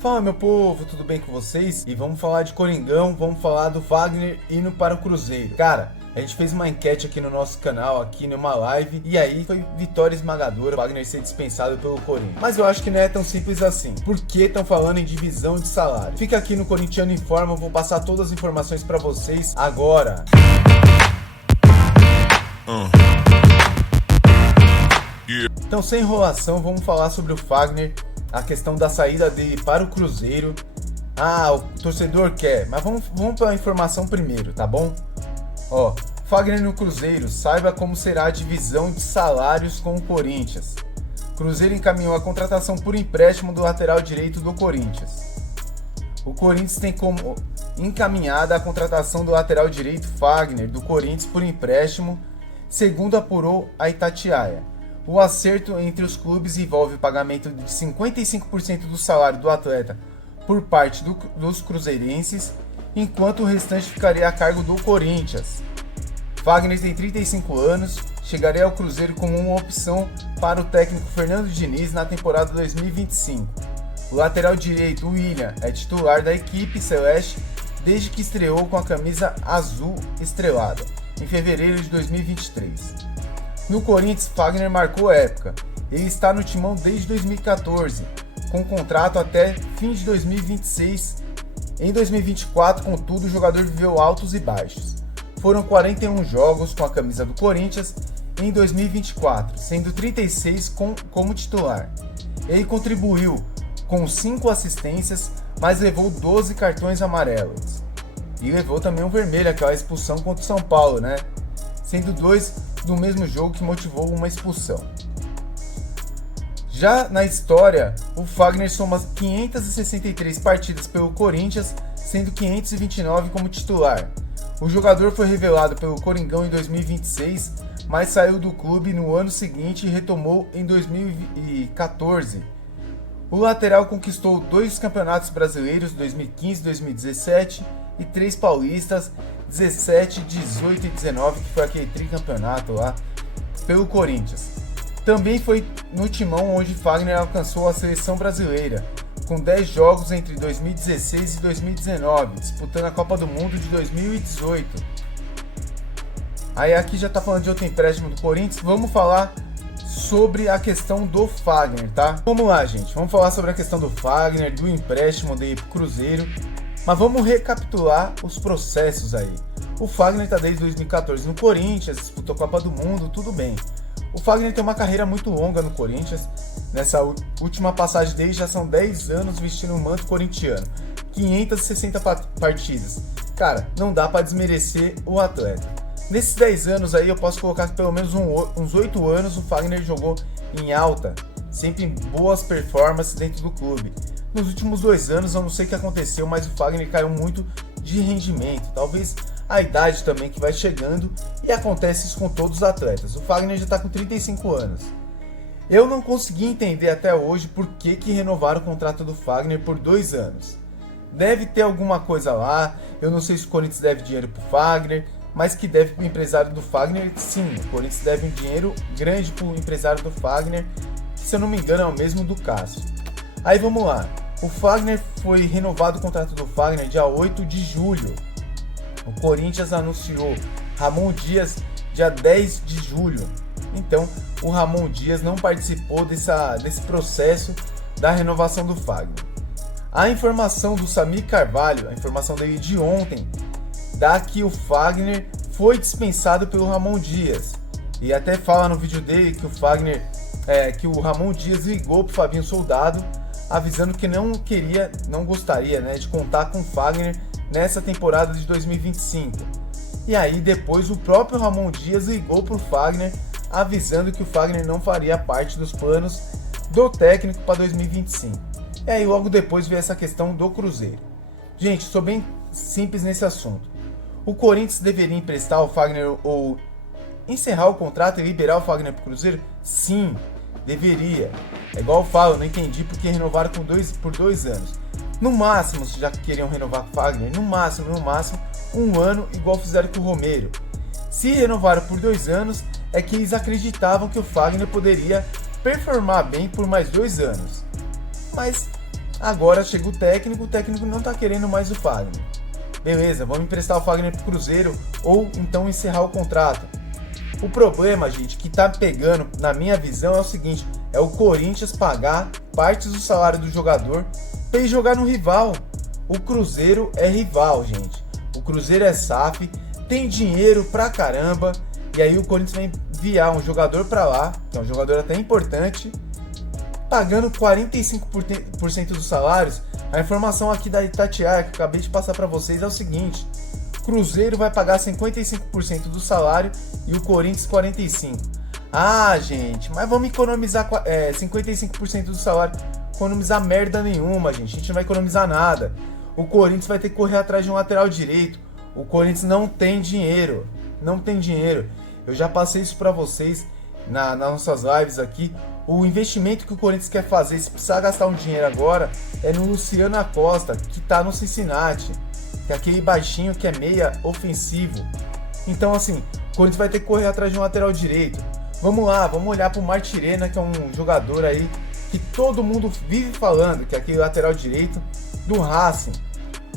Fala meu povo, tudo bem com vocês? E vamos falar de Coringão, vamos falar do Fagner indo para o Cruzeiro. Cara, a gente fez uma enquete aqui no nosso canal, aqui numa live, e aí foi vitória esmagadora, o Fagner ser dispensado pelo Corinthians. Mas eu acho que não é tão simples assim. Por que estão falando em divisão de salário? Fica aqui no Corintiano Informa, eu vou passar todas as informações para vocês agora. Então, sem enrolação, vamos falar sobre o Fagner, a questão da saída dele para o Cruzeiro. O torcedor quer, mas vamos para a informação primeiro, tá bom? Fagner no Cruzeiro, saiba como será a divisão de salários com o Corinthians. Cruzeiro encaminhou a contratação por empréstimo do lateral direito do Corinthians. O Corinthians tem como encaminhada a contratação do lateral direito Fagner do Corinthians por empréstimo, segundo apurou a Itatiaia. O acerto entre os clubes envolve o pagamento de 55% do salário do atleta por parte dos cruzeirenses, enquanto o restante ficaria a cargo do Corinthians. Fagner tem 35 anos, chegaria ao Cruzeiro como uma opção para o técnico Fernando Diniz na temporada 2025. O lateral direito William é titular da equipe celeste desde que estreou com a camisa azul estrelada, em fevereiro de 2023. No Corinthians, Fagner marcou época. Ele está no timão desde 2014, com contrato até fim de 2026. Em 2024, contudo, o jogador viveu altos e baixos. Foram 41 jogos com a camisa do Corinthians em 2024, sendo 36 como titular. Ele contribuiu com 5 assistências, mas levou 12 cartões amarelos. E levou também um vermelho, aquela expulsão contra o São Paulo, né? Sendo 2 do mesmo jogo que motivou uma expulsão. Já na história, o Fagner soma 563 partidas pelo Corinthians, sendo 529 como titular. O jogador foi revelado pelo Coringão em 2026, mas saiu do clube no ano seguinte e retomou em 2014. O lateral conquistou 2 campeonatos brasileiros, 2015 e 2017, e 3 paulistas, 17, 18 e 19, que foi aquele tricampeonato lá, pelo Corinthians. Também foi no timão onde Fagner alcançou a seleção brasileira, com 10 jogos entre 2016 e 2019, disputando a Copa do Mundo de 2018. Aí aqui já tá falando de outro empréstimo do Corinthians, vamos falar sobre a questão do Fagner, tá? Vamos lá, gente, vamos falar sobre a questão do Fagner, do empréstimo dele pro Cruzeiro. Mas vamos recapitular os processos aí. O Fagner está desde 2014 no Corinthians, disputou a Copa do Mundo, tudo bem. O Fagner tem uma carreira muito longa no Corinthians. Nessa última passagem dele já são 10 anos vestindo o manto corintiano. 560 partidas. Cara, não dá para desmerecer o atleta. Nesses 10 anos aí eu posso colocar que pelo menos uns 8 anos o Fagner jogou em alta, sempre em boas performances dentro do clube. Nos últimos 2 anos, eu não sei o que aconteceu, mas o Fagner caiu muito de rendimento. Talvez a idade também que vai chegando, e acontece isso com todos os atletas. O Fagner já está com 35 anos. Eu não consegui entender até hoje por que renovaram o contrato do Fagner por 2 anos. Deve ter alguma coisa lá, eu não sei se o Corinthians deve dinheiro para o Fagner, mas que deve para o empresário do Fagner, sim. O Corinthians deve um dinheiro grande para o empresário do Fagner, que se eu não me engano é o mesmo do Cássio. Aí vamos lá, o Fagner foi renovado o contrato do Fagner dia 8 de julho. O Corinthians anunciou Ramon Dias dia 10 de julho. Então o Ramon Dias não participou desse processo da renovação do Fagner. A informação do Samir Carvalho, a informação dele de ontem, dá que o Fagner foi dispensado pelo Ramon Dias. E até fala no vídeo dele que que o Ramon Dias ligou pro Fabinho Soldado, avisando que não gostaria, né, de contar com o Fagner nessa temporada de 2025. E aí depois o próprio Ramon Dias ligou para o Fagner, avisando que o Fagner não faria parte dos planos do técnico para 2025. E aí logo depois veio essa questão do Cruzeiro. Gente, sou bem simples nesse assunto. O Corinthians deveria emprestar o Fagner ou encerrar o contrato e liberar o Fagner para o Cruzeiro? Sim, deveria. É igual eu falo, eu não entendi porque renovaram por 2 anos. No máximo, se já queriam renovar com o Fagner, no máximo, 1 ano, igual fizeram com o Romero. Se renovaram por 2 anos, é que eles acreditavam que o Fagner poderia performar bem por mais 2 anos. Mas Agora chega o técnico não tá querendo mais o Fagner. Beleza, vamos emprestar o Fagner pro Cruzeiro ou então encerrar o contrato. O problema, gente, que tá pegando, na minha visão, é o seguinte: é o Corinthians pagar partes do salário do jogador pra ele jogar no rival. O Cruzeiro é rival, gente. O Cruzeiro é SAF, tem dinheiro pra caramba, e aí o Corinthians vai enviar um jogador pra lá, que é um jogador até importante, pagando 45% dos salários. A informação aqui da Itatiaia, que eu acabei de passar pra vocês, é o seguinte: Cruzeiro vai pagar 55% do salário e o Corinthians 45%. Ah, gente, mas vamos economizar 55% do salário. Economizar merda nenhuma, gente. A gente não vai economizar nada. O Corinthians vai ter que correr atrás de um lateral direito. O Corinthians não tem dinheiro. Não tem dinheiro. Eu já passei isso pra vocês nas nossas lives aqui. O investimento que o Corinthians quer fazer, se precisar gastar um dinheiro agora, é no Luciano Acosta, que tá no Cincinnati. Que é aquele baixinho que é meia ofensivo. Então, assim, o Corinthians vai ter que correr atrás de um lateral direito. Vamos lá, vamos olhar pro Martirena, que é um jogador aí que todo mundo vive falando, que é aquele lateral direito do Racing.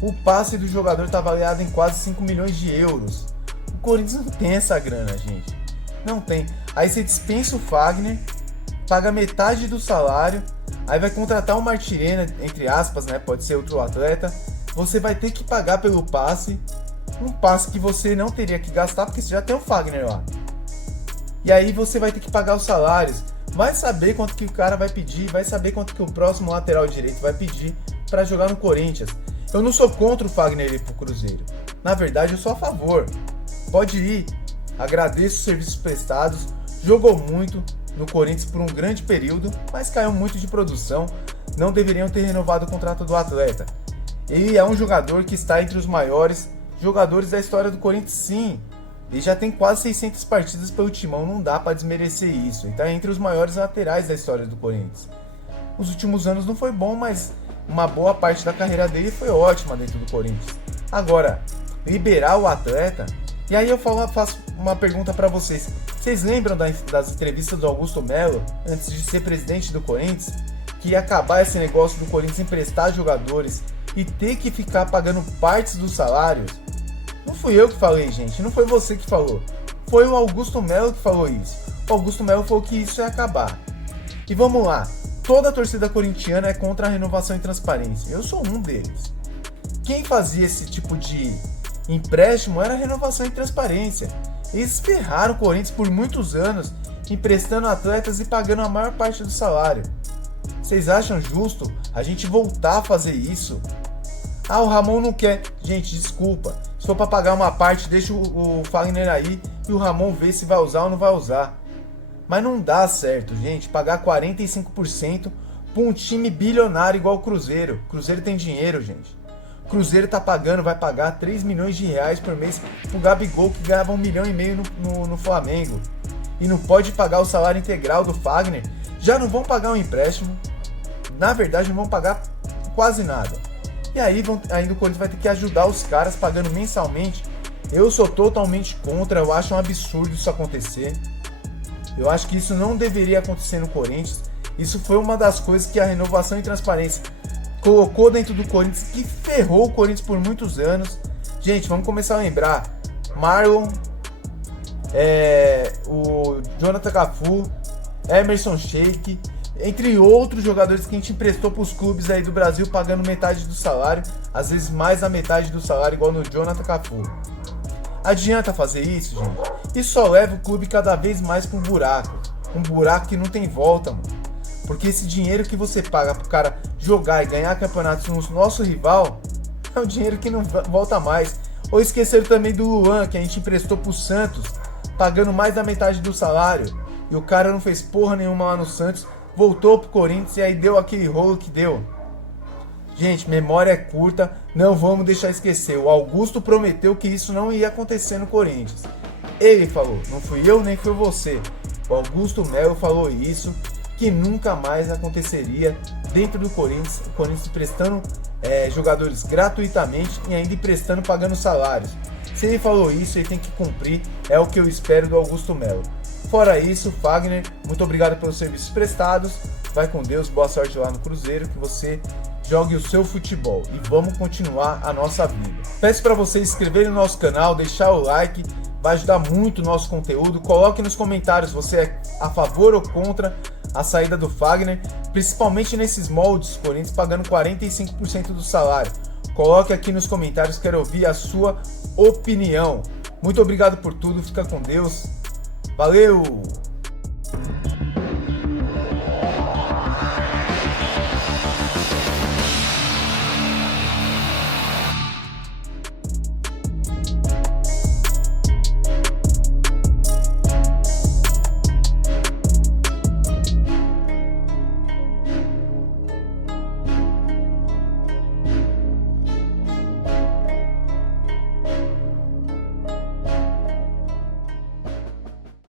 O passe do jogador tá avaliado em quase 5 milhões de euros. O Corinthians não tem essa grana, gente. Não tem. Aí você dispensa o Fagner, paga metade do salário, aí vai contratar o Martirena, entre aspas, né? Pode ser outro atleta. Você vai ter que pagar pelo passe, um passe que você não teria que gastar, porque você já tem o Fagner lá. E aí você vai ter que pagar os salários, vai saber quanto que o cara vai pedir, vai saber quanto que o próximo lateral direito vai pedir para jogar no Corinthians. Eu não sou contra o Fagner ir pro Cruzeiro. Na verdade, eu sou a favor. Pode ir. Agradeço os serviços prestados. Jogou muito no Corinthians por um grande período, mas caiu muito de produção. Não deveriam ter renovado o contrato do atleta. Ele é um jogador que está entre os maiores jogadores da história do Corinthians, sim. Ele já tem quase 600 partidas pelo Timão, não dá para desmerecer isso. Ele está entre os maiores laterais da história do Corinthians. Os últimos anos não foi bom, mas uma boa parte da carreira dele foi ótima dentro do Corinthians. Agora, liberar o atleta... E aí eu faço uma pergunta para vocês. Vocês lembram das entrevistas do Augusto Melo, antes de ser presidente do Corinthians, que ia acabar esse negócio do Corinthians emprestar jogadores e ter que ficar pagando partes dos salários? Não fui eu que falei, gente. Não foi você que falou. Foi o Augusto Melo que falou isso. O Augusto Melo falou que isso ia acabar. E vamos lá. Toda a torcida corintiana é contra a renovação e transparência. Eu sou um deles. Quem fazia esse tipo de empréstimo era a renovação e transparência. Eles ferraram o Corinthians por muitos anos, emprestando atletas e pagando a maior parte do salário. Vocês acham justo a gente voltar a fazer isso? Ah, o Ramon não quer. Gente, desculpa. Se for para pagar uma parte, deixa o Fagner aí e o Ramon vê se vai usar ou não vai usar. Mas não dá certo, gente, pagar 45% para um time bilionário igual o Cruzeiro. Cruzeiro tem dinheiro, gente. Cruzeiro tá pagando, vai pagar 3 milhões de reais por mês pro Gabigol, que ganhava 1,5 milhão no Flamengo. E não pode pagar o salário integral do Fagner. Já não vão pagar um empréstimo. Na verdade, não vão pagar quase nada. E aí ainda o Corinthians vai ter que ajudar os caras pagando mensalmente. Eu sou totalmente contra, eu acho um absurdo isso acontecer. Eu acho que isso não deveria acontecer no Corinthians. Isso foi uma das coisas que a renovação e transparência colocou dentro do Corinthians, que ferrou o Corinthians por muitos anos. Gente, vamos começar a lembrar. Marlon, o Jonathan Cafu, Emerson Sheik, entre outros jogadores que a gente emprestou para os clubes aí do Brasil pagando metade do salário, às vezes mais da metade do salário, igual no Jonathan Cafu. Adianta fazer isso, gente? Isso só leva o clube cada vez mais para um buraco que não tem volta, mano. Porque esse dinheiro que você paga pro cara jogar e ganhar campeonatos no nosso rival é um dinheiro que não volta mais. Ou esqueceram também do Luan, que a gente emprestou pro Santos, pagando mais da metade do salário. E o cara não fez porra nenhuma lá no Santos, voltou pro Corinthians e aí deu aquele rolo que deu. Gente, memória é curta, não vamos deixar esquecer. O Augusto prometeu que isso não ia acontecer no Corinthians. Ele falou, não fui eu nem foi você. O Augusto Melo falou isso, que nunca mais aconteceria dentro do Corinthians. O Corinthians emprestando jogadores gratuitamente e ainda emprestando pagando salários. Se ele falou isso, ele tem que cumprir, é o que eu espero do Augusto Melo. Fora isso, Fagner, muito obrigado pelos serviços prestados, vai com Deus, boa sorte lá no Cruzeiro, que você jogue o seu futebol e vamos continuar a nossa vida. Peço para vocês se inscreverem no nosso canal, deixar o like, vai ajudar muito o nosso conteúdo. Coloque nos comentários se você é a favor ou contra a saída do Fagner, principalmente nesses moldes, Corinthians pagando 45% do salário. Coloque aqui nos comentários, quero ouvir a sua opinião. Muito obrigado por tudo, fica com Deus. Valeu!